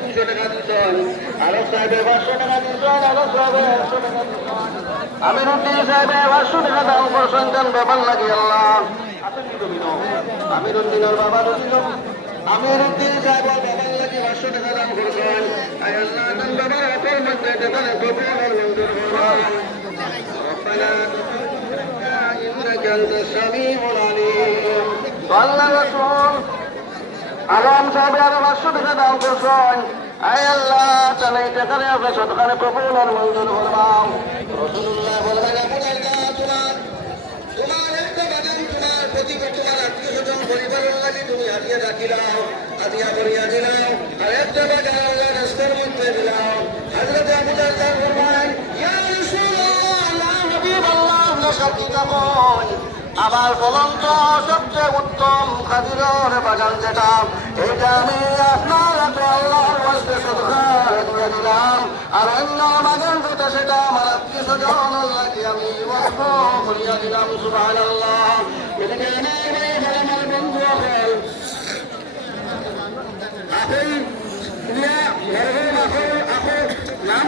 দুশো টাকা দিচ্ছেন আরো সাহেবের পাঁচশো টাকা দিচ্ছেন আরো সাহেবের একশো টাকা দিচ্ছেন আমিরুদ্দিন সাহেবের পাঁচশো টাকা দাম করছেন কেন ব্যাপার লাগে আল্লাহ আছেন কি তুমি আমিরুদ্দিনের বাবা রুদ্দিন আমিরুদ্দিন সাহেবের বাবার লাগে পাঁচশো টাকা দাম করছেন আয় আল্লাহ তার বাবার অপর মধ্যে যেখানে কবুল আর মঞ্জুর করুন ربنا إنك أنت السميع العليم صلى رسول আলম সাহেব আরও পাঁচশো টাকা দাম করছেন আয় আল্লাহ, তাহলে এই টাকারে আপনার সদকারে কবুল আর মঞ্জুর করবাম রসুল্লাহ বলবেন আপনার কাজ তোমার তোমার একটা বাদাম তোমার প্রতি তোমার আত্মীয় স্বজন পরিবারের লাগে তুমি হারিয়ে রাখিলাম হাতিয়া করিয়া দিলাম। আর একটা বাগান আল্লাহ রাস্তার মধ্যে দিলাম হাজরতে আবু দারদার ফরমান রাসূলুল্লাহ হাবিবাল্লাহ আপনার সাথী থাকুন আমার বলন্ত সবচেয়ে উত্তম খাদিরের বাগান যেটা এটা আমি আপনার আল্লাহর দিয়ে দিলাম আর অন্য বাগান যেটা সেটা আমার আত্মীয় স্বজন আমি ওয়াক্ফ করিয়া দিলাম আপনি আপনি নাম